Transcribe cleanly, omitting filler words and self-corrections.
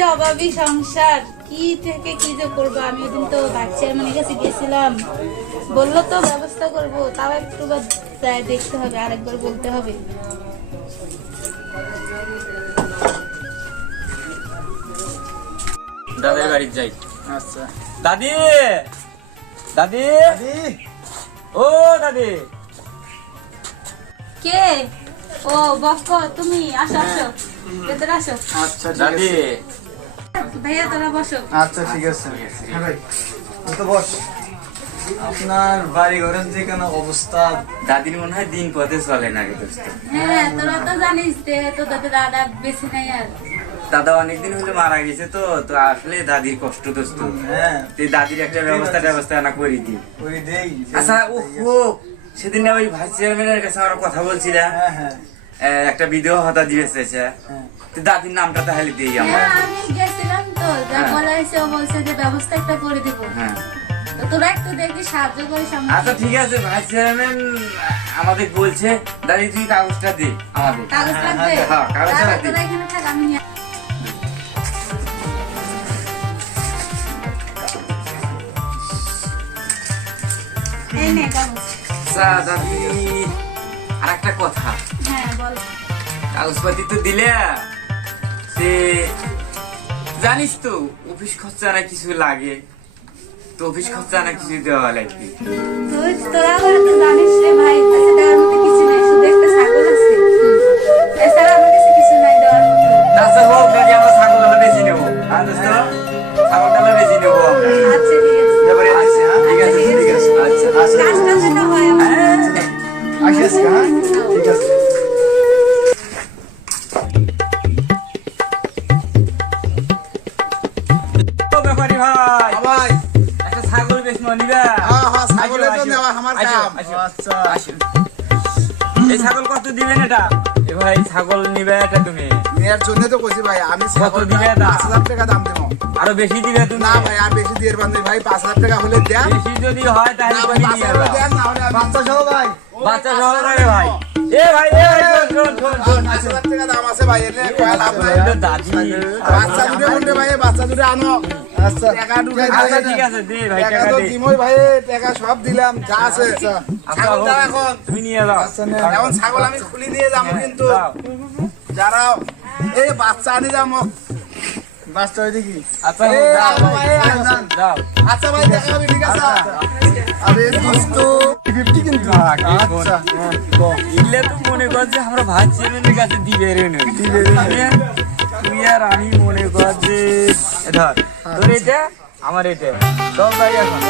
যে অভাবী সংসার, কি থেকে কি যে করবো। আমি ওদিন তো চেয়ারম্যানের কাছে গেছিলাম, বললো তো ব্যবস্থা করবো, তাও একটু যাই দেখতে হবে, আরেকবার বলতে হবে। দাদের বাড়ি যাই। আচ্ছা দাদি, দাদি, ও দাদি। কে? ও বক্ক, তুমি আসো আসো, ভেতরে আসো। আচ্ছা দাদি, ভাইয়া তোরা বসো। আচ্ছা ঠিক আছে। হ্যাঁ ভাই তো বস। আপনার বাড়ি ঘরের যে কেন অবস্থা, দাদির মনে হয় দিন পথে চলে না রে দোস্ত। হ্যাঁ তোরা তো জানিস যে তোদের দাদা বেশি নাই আর। দাদা অনেকদিন হলো মারা গেছে, তো তো আসলে দাদির কষ্ট দোস্ত। হ্যাঁ তুই দাদির একটা ব্যবস্থা না করে দি। ওই দেই। আচ্ছা ও সেদিন না ওই ভাইস চেয়ারম্যানের কাছে আমরা কথা বলছিলাম, হ্যাঁ হ্যাঁ একটা ভিডিও হতা দিয়েছে। হ্যাঁ তুই দাদির নামটা তাহলে দিই আমরা। হ্যাঁ, আমি গেছিলাম তো, যা হ্যাঁ। বলা হয়েছে ও বলছে যে ব্যবস্থা একটা করে দিব। হ্যাঁ তো তোরা একটু দেখবি, সাহায্য করে সামনে। আচ্ছা ঠিক আছে, ভাইস চেয়ারম্যান আমাদের বলছে দাদি তুই কাগজটা দে আমাদের। কাগজ লাগবে? হ্যাঁ, কাগজটা তাহলে দে। তোরা এখানে থাক, আমি নিয়ে এই নে কাগজ। আচ্ছা দাদি, আর একটা কথা, হ্যাঁ বল। কাগজপাতি তো দিলে, সে জানিস তো অফিস খরচা না কিছু লাগে, তো অফিস খরচা না কিছু দেওয়া লাগবে। তোরা হয়তো জানিস রে ভাই, কাছে দেওয়ার মতো কিছু নাই, শুধু একটা ছাগল আছে, এছাড়া আমার কাছে কিছু নাই দেওয়ার মতো। আচ্ছা হোক দাদি, আমরা ছাগলটা বেশি নেবো। হ্যাঁ দোস্ত, ছাগলটা বেশি নেবো আমরা। আচ্ছা ঠিক আছে। এবারে আসি। হ্যাঁ ঠিক আছে ঠিক আছে, আচ্ছা কাজ টাজ না হয় আমার। আসি আজকে। হ্যাঁ ঠিক আছে। ও ব্যাপারী ভাই, ভাই একটা ছাগল বেশ নিবা? হ্যাঁ হ্যাঁ ছাগলের তো আসো, নেওয়া আমার আসো, কাম। আসো, আচ্ছা আসো। এই ছাগল কত দিবেন এটা? এ ভাই ছাগল নিবে এটা তুমি? নেয়ার জন্য তো কইছি ভাই, আমি ছাগল দিবে দাম? 5000 টাকা দাম দেবো। আরো বেশি দিবে তুমি? না ভাই আর বেশি দিয়ে পারবেন ভাই, 5000 টাকা হলে দেন। বেশি যদি হয় তাহলে না ভাই তুমি 5000 নিয়ে হলে যাও। দেন, না হলে বাচ্চা সহ ভাই। বাচ্চা সহকারে ভাই। এ ভাই শোন, 5000 টাকা দাম আছে ভাই, এনে কয় লাভ নাই। এটা দাদি। বাচ্চা দুটো কোনটা ভাই, বাচ্চা দুটো আনো। আচ্ছা টাকা দুটো আচ্ছা ঠিক আছে, দে ভাই টাকা টাকা তো দে। দিমই ভাই, টাকা সব দিলাম যা আছে। আচ্ছা, ছাগল দাও হোক, এখন। তুমি নিয়ে যাও। এখন ছাগল আমি খুলি দিয়ে যাবো, কিন্তু যাও। যারা এই বাচ্চা আনি যাবো, বাচ্চা ওই দেখি। আচ্ছা এই যাও আনো ভাই, ভাই, যান। যাও। আচ্ছা ভাই দেখা হবে, ঠিক আছে। আরে দোস্ত 50 কিন্তু। আচ্ছা এগুলো তো মনে কর যে আমরা ভাত চেয়ারম্যানের কাছে দিবে রে নই। তুই আর আমি মনে কর যে ধর তোর এটা আমার এটা সব ভাই এখন